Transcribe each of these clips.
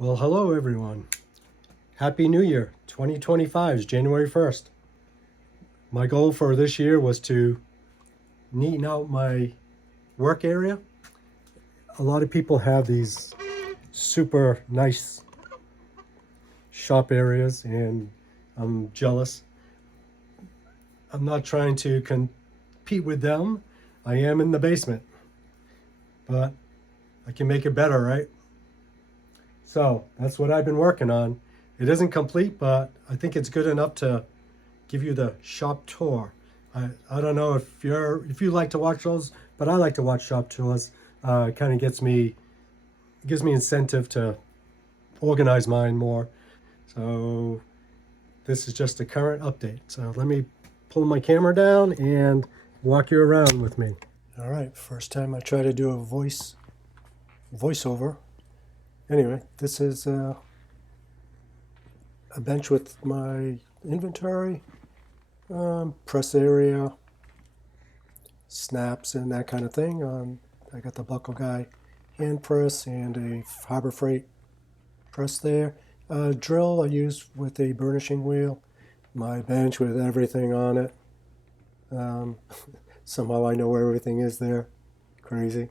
Well, hello everyone. Happy New Year. 2025 is January 1st. My goal for this year was to neaten out my work area. A lot of people have these super nice shop areas and I'm jealous. I'm not trying to compete with them. I am in the basement, but I can make it better, right? So that's what I've been working on. It isn't complete, but I think it's good enough to give you the shop tour. I don't know if you like to watch those, but I like to watch shop tours. It kind of gives me incentive to organize mine more. So this is just a current update. So let me pull my camera down and walk you around with me. All right, first time I try to do a voiceover. Anyway, this is a bench with my inventory, press area, snaps and that kind of thing. I got the Buckle Guy hand press and a Harbor Freight press there. Drill I use with a burnishing wheel. My bench with everything on it. Somehow I know where everything is there. Crazy.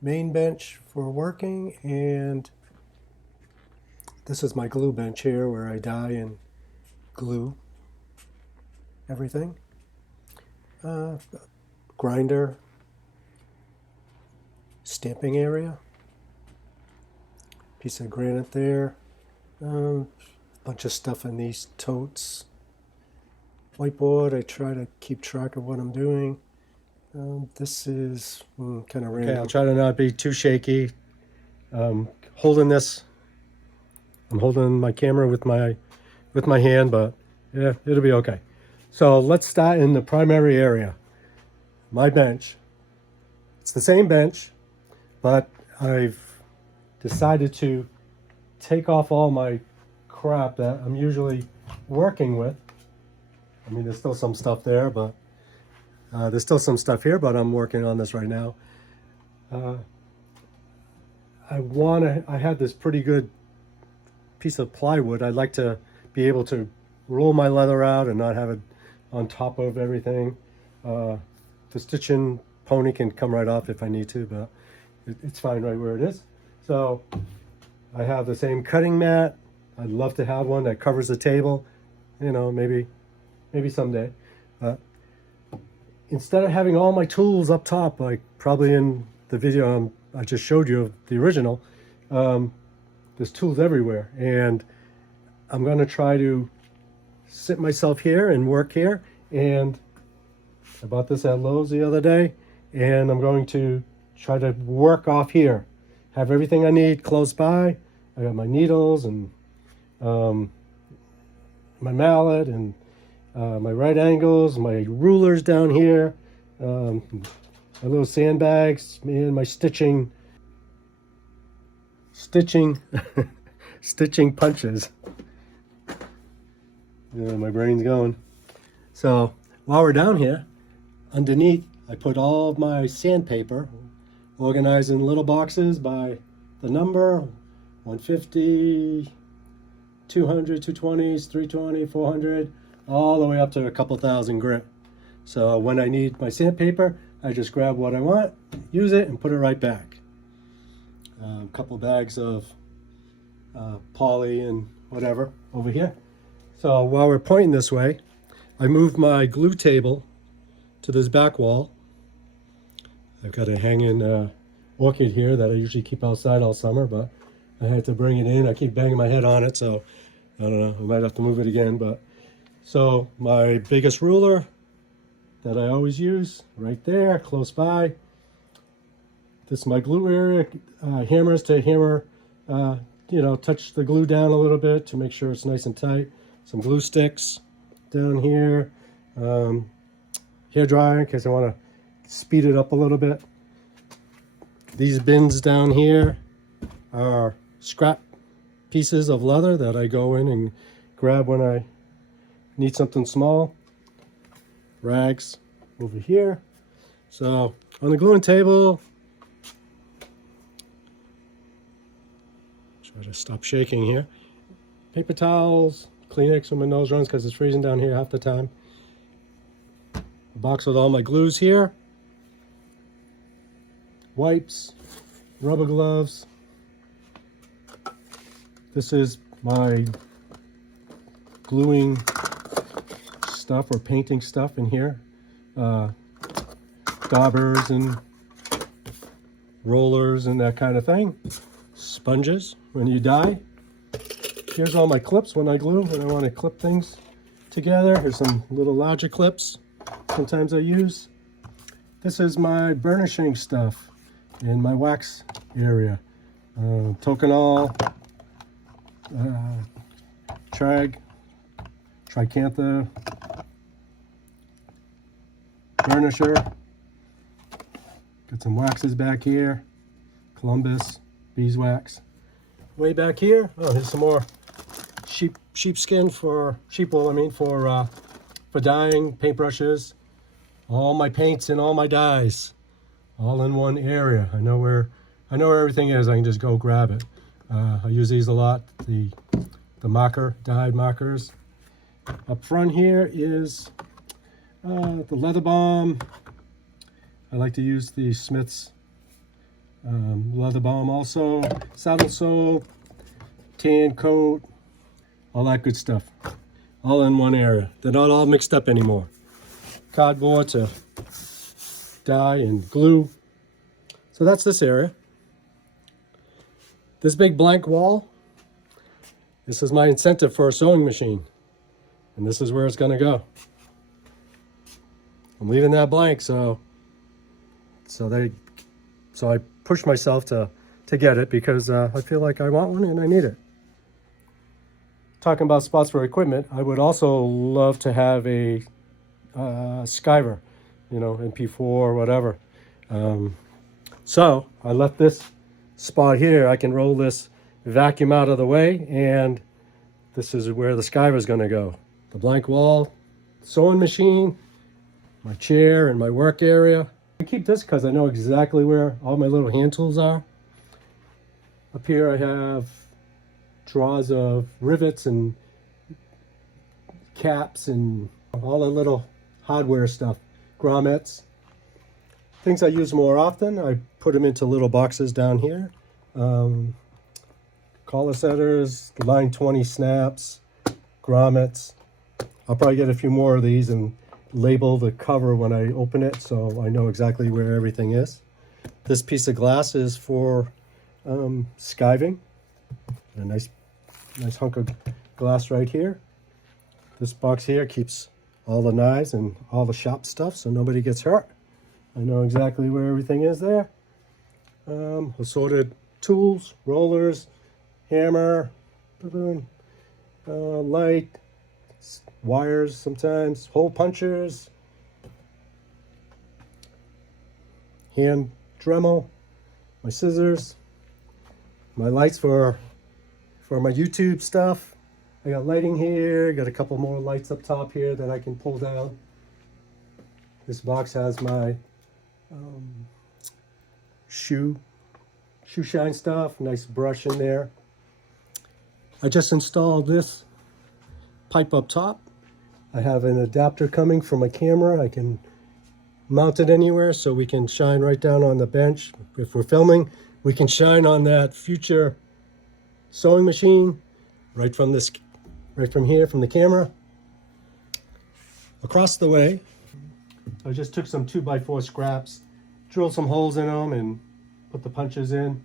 Main bench for working, and this is my glue bench here where I dye and glue everything. Grinder, stamping area, piece of granite there, bunch of stuff in these totes. Whiteboard, I try to keep track of what I'm doing. This is kind of random. Okay, I'll try to not be too shaky. Holding this, I'm holding my camera with my hand, but yeah, it'll be okay. So let's start in the primary area. My bench. It's the same bench, but I've decided to take off all my crap that I'm usually working with. I mean, there's still some stuff there, but there's still some stuff here, but I'm working on this right now. I had this pretty good piece of plywood. I'd like to be able to roll my leather out and not have it on top of everything. The stitching pony can come right off if I need to, but it's fine right where it is. So I have the same cutting mat. I'd love to have one that covers the table. You know, maybe someday. Instead of having all my tools up top, like probably in the video I just showed you of the original, there's tools everywhere. And I'm going to try to sit myself here and work here. And I bought this at Lowe's the other day, and I'm going to try to work off here. Have everything I need close by. I got my needles and my mallet and my right angles, my rulers down here, my little sandbags, and my stitching stitching punches. Yeah, my brain's going. So while we're down here, underneath, I put all of my sandpaper organized in little boxes by the number, 150, 200, 220s, 320, 400, all the way up to a couple thousand grit. So when I need my sandpaper, I just grab what I want, use it, and put it right back. A couple bags of poly and whatever over here. So while we're pointing this way, I moved my glue table to this back wall. I've got a hanging orchid here that I usually keep outside all summer, but I had to bring it in. I keep banging my head on it, so I don't know, I might have to move it again. But so my biggest ruler that I always use, right there, close by. This is my glue area, hammers to hammer, touch the glue down a little bit to make sure it's nice and tight. Some glue sticks down here, hair dryer in case I want to speed it up a little bit. These bins down here are scrap pieces of leather that I go in and grab when I need something small. Rags over here. So on the gluing table, Try to stop shaking here. Paper towels, Kleenex when my nose runs because it's freezing down here half the time. A box with all my glues here. Wipes, rubber gloves. This is my gluing stuff or painting stuff in here. Daubers and rollers and that kind of thing. Sponges when you dye. Here's all my clips when I glue, when I want to clip things together. Here's some little larger clips sometimes I use. This is my burnishing stuff in my wax area. Toconol, tricantha, burnisher. Got some waxes back here. Columbus, beeswax. Way back here, oh, here's some more sheepskin for sheep wool. I mean for dyeing, paintbrushes, all my paints and all my dyes, all in one area. I know where everything is. I can just go grab it. I use these a lot. The marker, dyed markers. Up front here is the leather balm. I like to use the Smith's leather balm also. Saddle soap, tan coat, all that good stuff. All in one area. They're not all mixed up anymore. Cardboard to dye and glue. So that's this area. This big blank wall, this is my incentive for a sewing machine. And this is where it's going to go. I'm leaving that blank, so I push myself to get it because I feel like I want one and I need it. Talking about spots for equipment, I would also love to have a skiver, you know, MP4 or whatever. So I left this spot here. I can roll this vacuum out of the way, and this is where the skiver is going to go. The blank wall, sewing machine, my chair, and my work area. I keep this because I know exactly where all my little hand tools are. Up here I have drawers of rivets and caps and all the little hardware stuff, grommets. Things I use more often, I put them into little boxes down here. Collar setters, line 20 snaps, grommets. I'll probably get a few more of these and label the cover when I open it so I know exactly where everything is. This piece of glass is for skiving. A nice hunk of glass right here. This box here keeps all the knives and all the shop stuff so nobody gets hurt. I know exactly where everything is there. Assorted tools, rollers, hammer, light, wires sometimes, hole punchers, hand Dremel, my scissors, my lights for my YouTube stuff. I got lighting here, got a couple more lights up top here that I can pull down. This box has my shoe shine stuff, nice brush in there. I just installed this pipe up top. I have an adapter coming for my camera. I can mount it anywhere so we can shine right down on the bench. If we're filming, we can shine on that future sewing machine right from here from the camera. Across the way, I just took some 2x4 scraps, drilled some holes in them and put the punches in.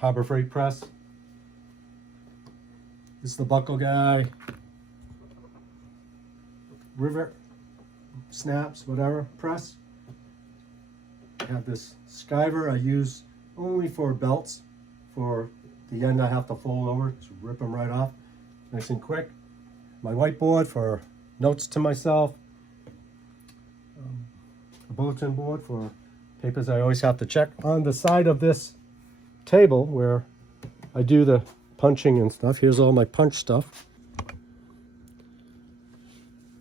Harbor Freight press. This is the buckle guy. Rivet, snaps, whatever, press. I have this skiver I use only for belts. For the end I have to fold over to rip them right off. Nice and quick. My whiteboard for notes to myself. A bulletin board for papers I always have to check. On the side of this table where I do the punching and stuff, here's all my punch stuff.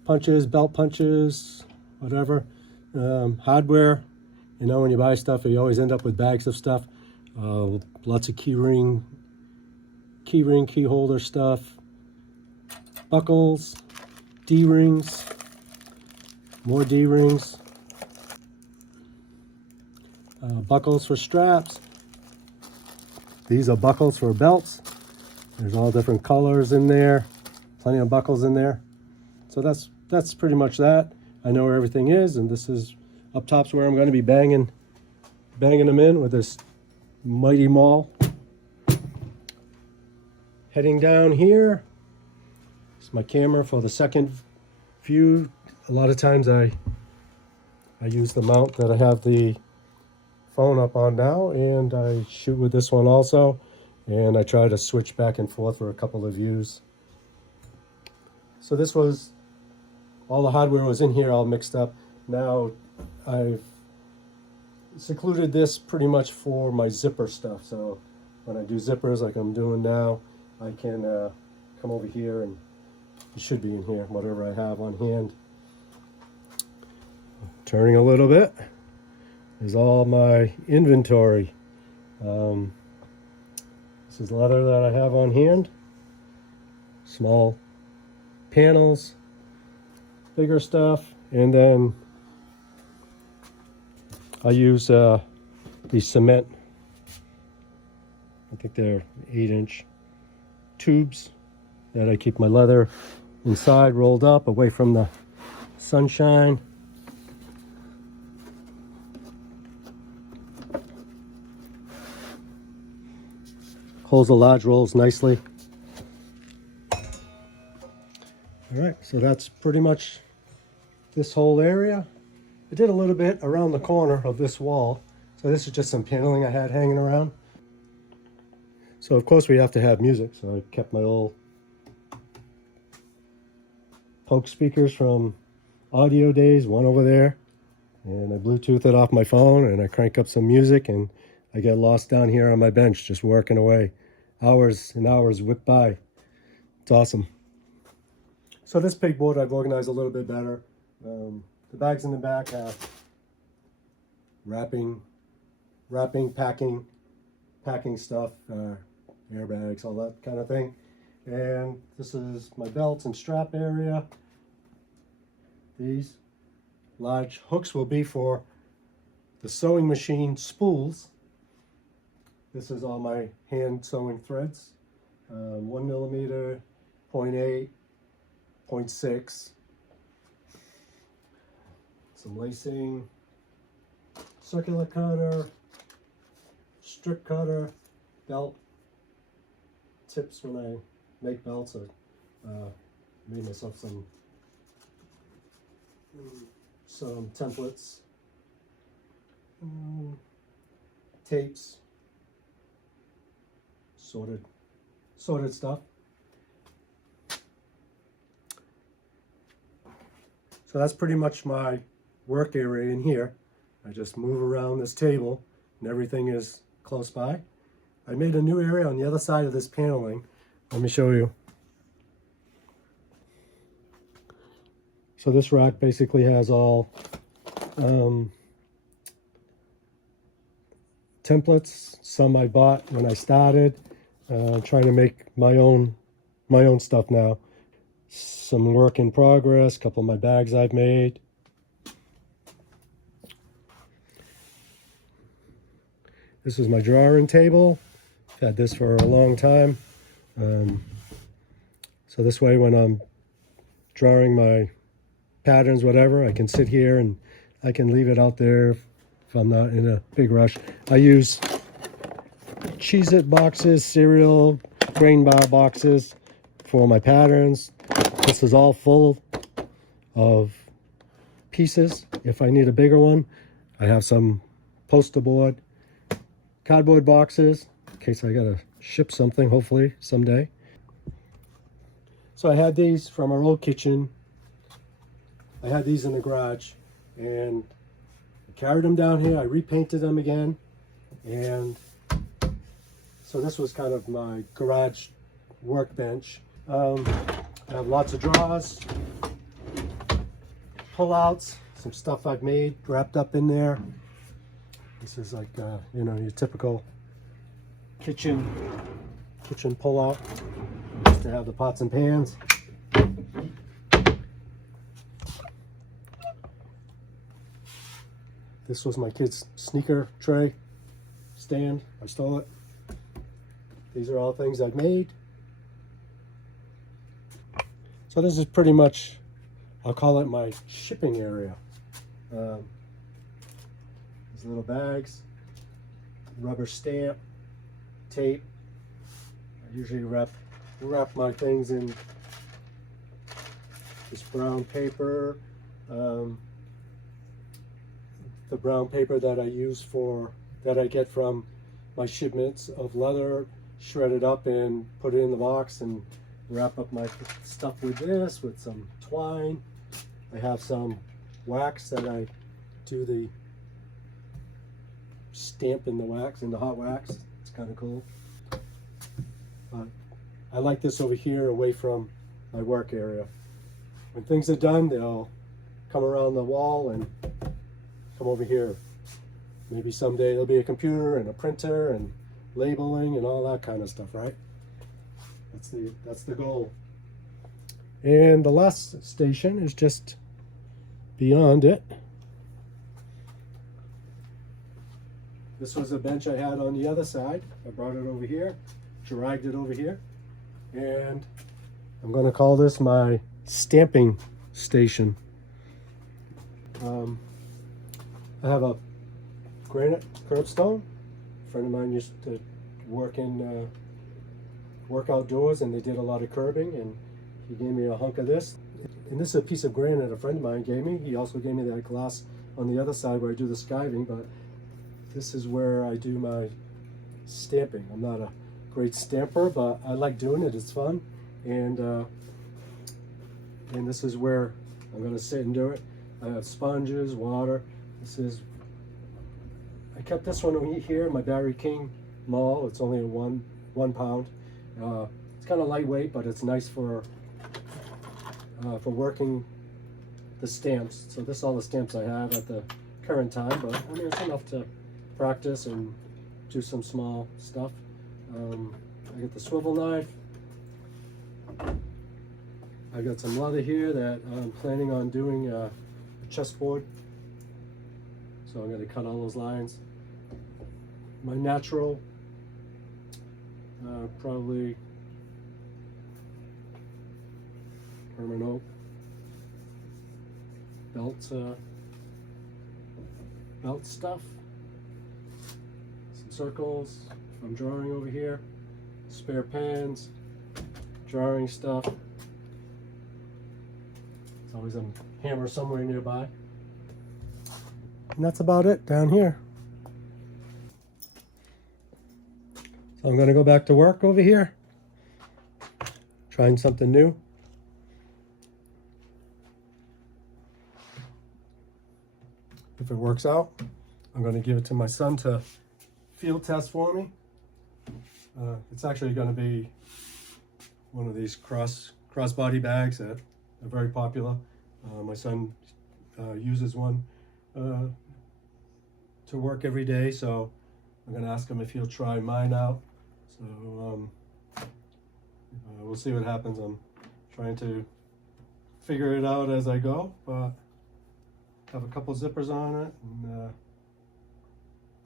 Punches, belt punches, whatever. Hardware, when you buy stuff, you always end up with bags of stuff. lots of key holder stuff, buckles, D-rings, more D-rings, buckles for straps. These are buckles for belts. There's all different colors in there, plenty of buckles in there. So that's pretty much that. I know where everything is, and this is up top's where I'm going to be banging them in with this mighty maul. Heading down here, it's my camera for the second view. A lot of times I use the mount that I have the phone up on now, and I shoot with this one also, and I try to switch back and forth for a couple of views. So this was, all the hardware was in here all mixed up. Now I've secluded this pretty much for my zipper stuff. So when I do zippers like I'm doing now, I can come over here, and it should be in here, whatever I have on hand. Turning a little bit is all my inventory. This is leather that I have on hand. Small panels, bigger stuff, and then I use these cement, I think they're 8-inch tubes that I keep my leather inside, rolled up away from the sunshine. Holds the large rolls nicely. All right, so that's pretty much this whole area. I did a little bit around the corner of this wall. So this is just some paneling I had hanging around. So of course we have to have music. So I kept my old Polk speakers from audio days, one over there. And I Bluetooth it off my phone, and I crank up some music, and I get lost down here on my bench just working away. Hours and hours whip by. It's awesome. So this pegboard I've organized a little bit better. The bags in the back have wrapping, packing stuff, airbags, all that kind of thing. And this is my belts and strap area. These large hooks will be for the sewing machine spools. This is all my hand sewing threads. 1 millimeter, 0.8, 0.6. Some lacing, circular cutter, strip cutter, belt tips. When I make belts, I made myself some templates, tapes, sorted stuff. So that's pretty much my work area in here. I just move around this table and everything is close by. I made a new area on the other side of this paneling. Let me show you. So this rack basically has all templates. Some I bought when I started. Trying to make my own stuff now. Some work in progress, a couple of my bags I've made. This is my drawing table. I've had this for a long time. So this way when I'm drawing my patterns, whatever, I can sit here and I can leave it out there if I'm not in a big rush. I use Cheez-It boxes, cereal, grain bar boxes for my patterns. This is all full of pieces. If I need a bigger one, I have some poster board, cardboard boxes, in case I gotta ship something, hopefully, someday. So I had these from our old kitchen. I had these in the garage, and I carried them down here. I repainted them again, and so this was kind of my garage workbench. I have lots of drawers, pull-outs, some stuff I've made wrapped up in there. This is like, you know, your typical kitchen pull out just to have the pots and pans. This was my kid's sneaker tray stand. I stole it. These are all things I've made. So this is pretty much, I'll call it my shipping area. These little bags, rubber stamp, tape. I usually wrap my things in this brown paper. The brown paper that I use that I get from my shipments of leather, shred it up and put it in the box and wrap up my stuff with this, with some twine. I have some wax that I do the stamp in the wax, in the hot wax. It's kind of cool. I like this over here away from my work area. When things are done, they'll come around the wall and come over here. Maybe someday there'll be a computer and a printer and labeling and all that kind of stuff, right? That's the goal. And the last station is just beyond it. This was a bench I had on the other side. I brought it over here, dragged it over here, and I'm going to call this my stamping station. I have a granite curbstone. A friend of mine used to work outdoors, and they did a lot of curbing, and he gave me a hunk of this. And this is a piece of granite a friend of mine gave me. He also gave me that glass on the other side where I do the skiving, but this is where I do my stamping. I'm not a great stamper, but I like doing it. It's fun. And this is where I'm going to sit and do it. I have sponges, water. I kept this one over here, my Barry King Mall. It's only a one pound. It's kind of lightweight, but it's nice for working the stamps. So this is all the stamps I have at the current time, but I mean, it's enough to practice and do some small stuff. I got the swivel knife. I got some leather here that I'm planning on doing a chessboard. So I'm going to cut all those lines. My natural, probably Herman Oak belt stuff. Some circles I'm drawing over here. Spare pens, drawing stuff. There's always a hammer somewhere nearby. And that's about it down here. So I'm going to go back to work over here, trying something new. If it works out, I'm going to give it to my son to field test for me. It's actually going to be one of these crossbody bags that are very popular. My son uses one to work every day, so I'm going to ask him if he'll try mine out. So we'll see what happens. I'm trying to figure it out as I go, but have a couple zippers on it, and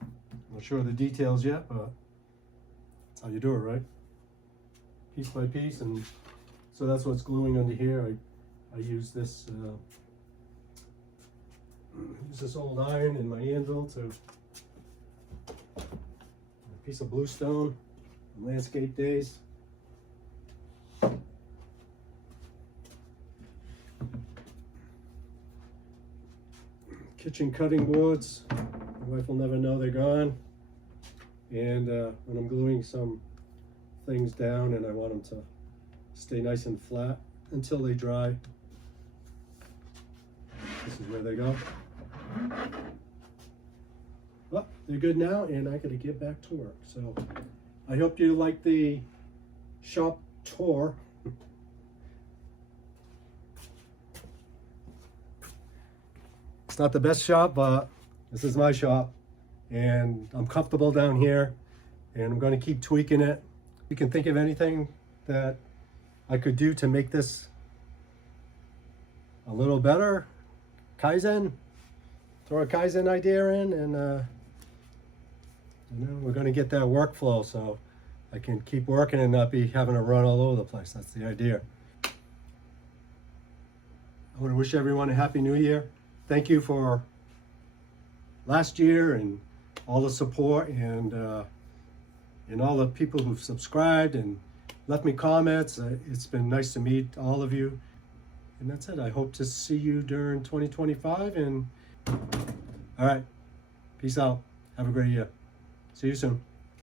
I'm not sure of the details yet, but that's how you do it, right? Piece by piece. And so that's what's gluing under here. I use this old iron in my anvil to a piece of bluestone on landscape days. Kitchen cutting boards. My wife will never know they're gone. And when I'm gluing some things down and I want them to stay nice and flat until they dry, this is where they go. Well, they're good now, and I gotta get back to work. So I hope you like the shop tour. It's not the best shop, but this is my shop, and I'm comfortable down here. and I'm going to keep tweaking it. You can think of anything that I could do to make this a little better. Kaizen, throw a Kaizen idea in, and we're going to get that workflow so I can keep working and not be having to run all over the place. That's the idea. I want to wish everyone a happy new year. Thank you for last year and all the support, and all the people who've subscribed and left me comments. It's been nice to meet all of you. And that's it. I hope to see you during 2025. And all right, peace out. Have a great year. See you soon.